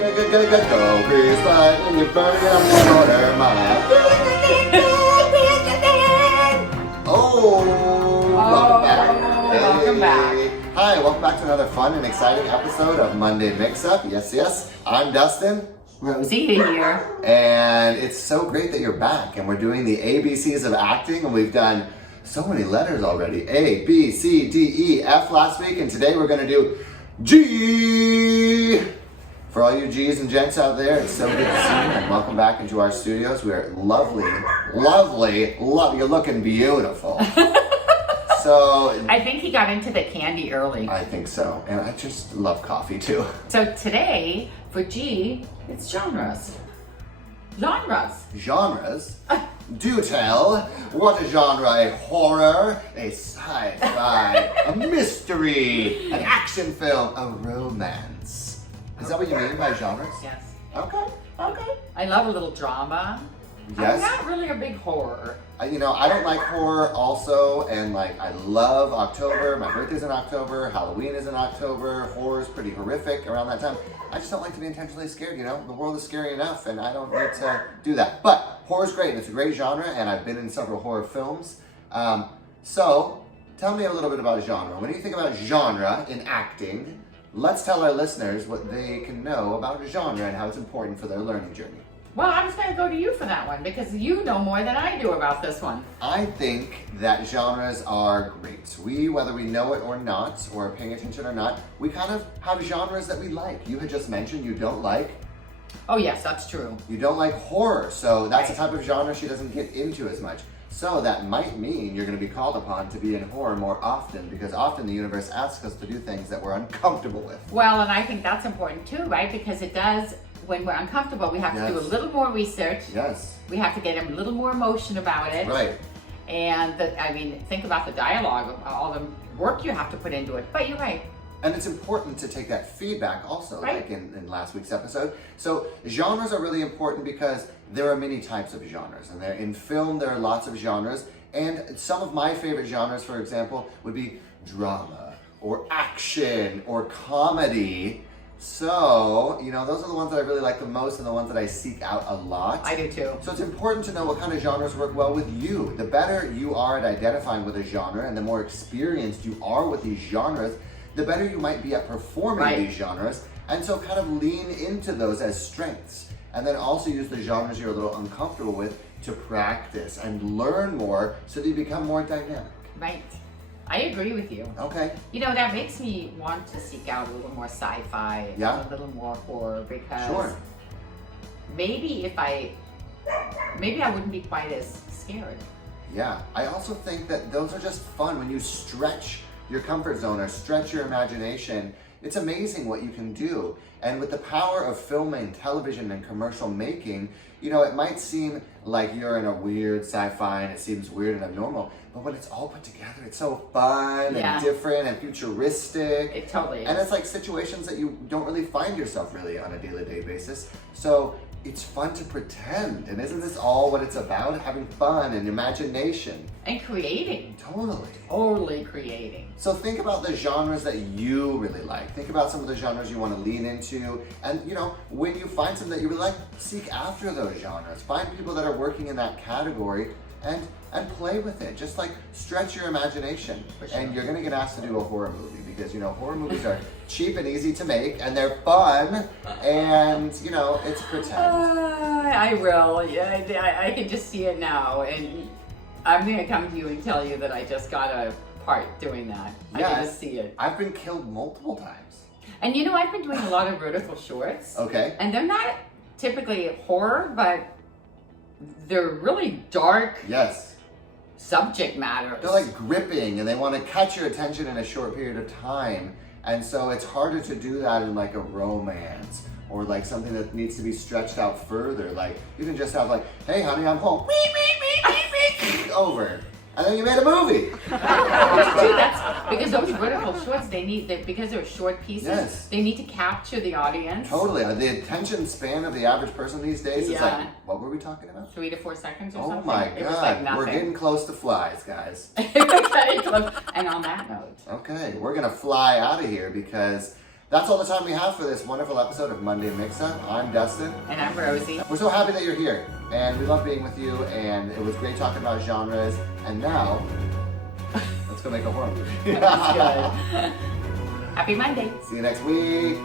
Go, Chris, but when you're burning up the water, welcome back. Welcome back. Hi, welcome back to another fun and exciting episode of Monday Mix-Up. Yes, I'm Dustin. Rosie here. And it's so great that you're back. And we're doing the ABCs of acting, and we've done so many letters already. A, B, C, D, E, F last week, and today we're going to do G. For all you G's and gents out there, it's so good to see you, and welcome back into our studios. We are lovely. You're looking beautiful. So I think he got into the candy early. I think so, and I just love coffee too. So today, for G, it's genres. Genres? Do tell. What a genre? A horror, a sci-fi, a mystery, an action film, a romance. Is that what you mean by genres? Yes. Okay. I love a little drama. Yes. I'm not really a big horror. I don't like horror also, and I love October. My birthday's in October, Halloween is in October, horror is pretty horrific around that time. I just don't like to be intentionally scared, The world is scary enough, and I don't need to do that. But horror's great, and it's a great genre, and I've been in several horror films. So, tell me a little bit about genre. When you think about genre in acting, let's tell our listeners what they can know about genre and how it's important for their learning journey. Well, I was going to go to you for that one because you know more than I do about this one. I think that genres are great. Whether we know it or not, or are paying attention or not, we kind of have genres that we like. You had just mentioned you don't like. Oh yes, that's true. You don't like horror, so that's Right. the type of genre she doesn't get into as much. So that might mean you're going to be called upon to be in horror more often, because often the universe asks us to do things that we're uncomfortable with. Well, and I think that's important too, right? Because it does, when we're uncomfortable, we have to do a Yes. little more research. Yes. We have to get a little more emotion about it. Right. And think about the dialogue, all the work you have to put into it. But you're right. And it's important to take that feedback also, Right. like in last week's episode. So genres are really important because there are many types of genres. And in film, there are lots of genres. And some of my favorite genres, for example, would be drama or action or comedy. So, those are the ones that I really like the most and the ones that I seek out a lot. I do too. So it's important to know what kind of genres work well with you. The better you are at identifying with a genre and the more experienced you are with these genres, the better you might be at performing Right. these genres. And so kind of lean into those as strengths. And then also use the genres you're a little uncomfortable with to practice and learn more so that you become more dynamic. Right. I agree with you. Okay. That makes me want to seek out a little more sci-fi, Yeah. a little more horror, because Sure. maybe I wouldn't be quite as scared. Yeah. I also think that those are just fun when you stretch your comfort zone or stretch your imagination. It's amazing what you can do. And with the power of film and television and commercial making, it might seem like you're in a weird sci-fi and it seems weird and abnormal, but when it's all put together, it's so fun Yeah. and different and futuristic. It totally is. And it's like situations that you don't really find yourself really on a day-to-day basis. So it's fun to pretend. And isn't this all what it's about? Having fun and imagination. And creating. Totally creating. So think about the genres that you really like. Think about some of the genres you want to lean into. And when you find some that you really like, seek after those genres. Find people that are working in that category and play with it. Just stretch your imagination. For sure. And you're gonna get asked to do a horror movie because horror movies are cheap and easy to make and they're fun and it's pretend. I will. Yeah, I can just see it now, and I'm gonna come to you and tell you that I just got a part doing that. I can just see it. I've been killed multiple times. And I've been doing a lot of vertical shorts. Okay. And they're not typically horror, but they're really dark Yes. subject matters. They're gripping and they want to catch your attention in a short period of time. And so it's harder to do that in a romance or something that needs to be stretched out further. You can just have hey honey, I'm home. Over. And then you made a movie. That's because those vertical shorts, because they're short pieces, Yes. they need to capture the audience. Totally. The attention span of the average person these days is Yeah. what were we talking about? 3 to 4 seconds or Oh something. my It was God. nothing. We're getting close to flies, guys. It was getting close. And on that note, Okay, we're gonna fly out of here because That's all the time we have for this wonderful episode of Monday Mix-Up. I'm Dustin. And I'm Rosie. We're so happy that you're here, and we love being with you, and it was great talking about genres. And now, let's go make a horror movie. That was good. Happy Monday. See you next week.